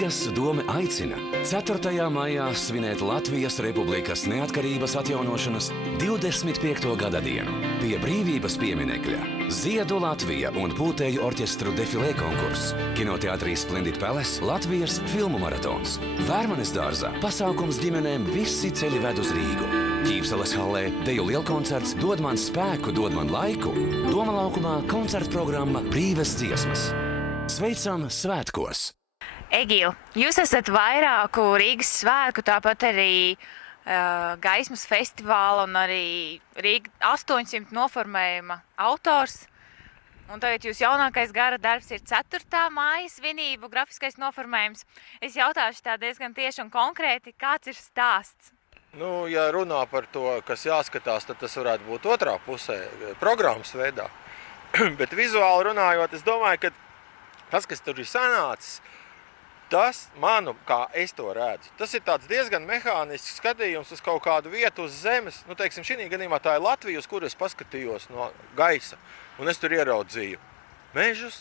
Rīgas dome aicina 4. maijā svinēt Latvijas Republikas neatkarības atjaunošanas 25. gada dienu. Pie brīvības pieminekļa Ziedu Latvija un Pūtēju orķestru defilē konkurss, kinoteātrī Splendid Palace Latvijas filmu maratons, Vērmanes dārzā pasākums ģimenēm Visi ceļi ved uz Rīgu, Ķīpseles hallē deju lielkoncerts Dod man spēku, dod man laiku, Doma laukumā koncertprogramma Brīves dziesmas. Sveicam svētkos! Egīl, jūs esat vairāku Rīgas svētku, tāpat arī Gaismas festivāla un arī Rīga 800 noformējuma autors. Un tagad jūs jaunākais gara darbs ir 4. māja svinību grafiskais noformējums. Es jautāšu tā diezgan tieši un konkrēti, kāds ir stāsts? Nu, ja runā par to, kas jāskatās, tad tas varētu būt otrā pusē, programmas veidā. Bet vizuāli runājot, es domāju, ka tas, kas tur ir sanācis, tas manu, kā es to redzu, tas ir tāds diezgan mehānisks skatījums uz kaut kādu vietu uz zemes. Nu, teiksim, šī gadījumā tā ir Latvija, uz kuru es paskatījos no gaisa. Un es tur ieraudzīju mežus,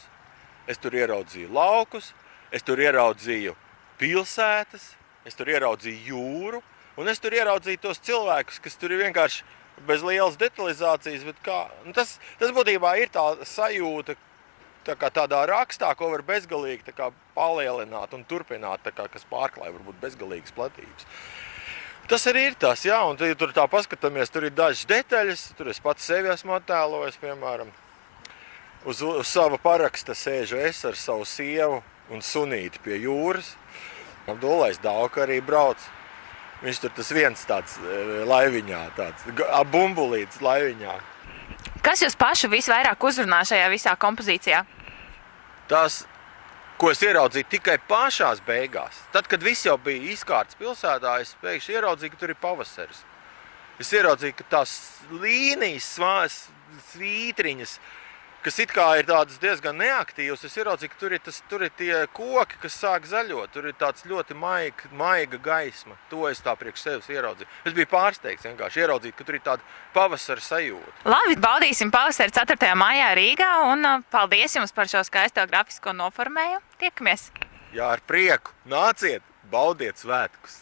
es tur ieraudzīju laukus, es tur ieraudzīju pilsētas, es tur ieraudzīju jūru, un es tur ieraudzīju tos cilvēkus, kas tur ir vienkārši bez lielas detalizācijas. Bet kā, nu, tas būtībā ir tā sajūta, tādā rakstā, ko var bezgalīgi palielināt un turpināt, kas pārklāj varbūt bezgalīgas platības. Tas arī ir tas, jā, un tur tā paskatāmies, tur ir dažas detaļas, tur es pats sevi esmu attēlojis, piemēram, uz sava paraksta sēžu es ar savu sievu un sunīti pie jūras. Dulais Dauka arī brauc. Viņš tur tas viens tāds laiviņā, tāds bumbulīts laiviņā. Kas jūs pašu visvairāk uzrunā šajā visā kompozīcijā? Tas, ko es ieraudzīju tikai pašās beigās. Tad, kad viss jau bija izkārts pilsētā, es pēkšņi ieraudzīju, ka tur ir pavasaris. Es ieraudzīju, ka tās līnijas, svītriņas, kas it kā ir tādas diezgan neaktīvas, es ieraudzīju, ka tur ir tie koki, kas sāk zaļot. Tur ir tāds ļoti maiga gaisma. To es tā priekš sevis ieraudzīju. Es biju pārsteigts vienkārši ieraudzīt, ka tur ir tāda pavasara sajūta. Labi, baudīsim pavasari 4. maijā Rīgā un paldies jums par šo skaisto grafisko noformējumu. Tiekamies! Jā, ar prieku! Nāciet, baudiet svētkus!